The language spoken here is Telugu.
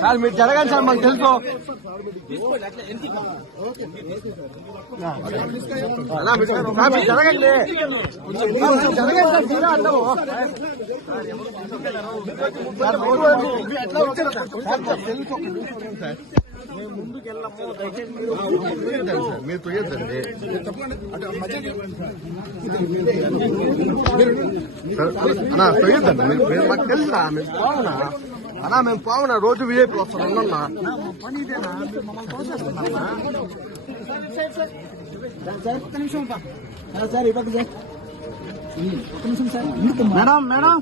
సార్ మీరు జరగండి సార్, మాకు తెలుసు. జరగండి మీరు తొయ్యొద్దండి. అన్నా తొయ్యొద్దండి, మీరు మాకు తెలుసా? మేము పోవనా అన్నా, మేము పోవనా? రోజు విఐపీ వస్తాను అన్నా. మేడం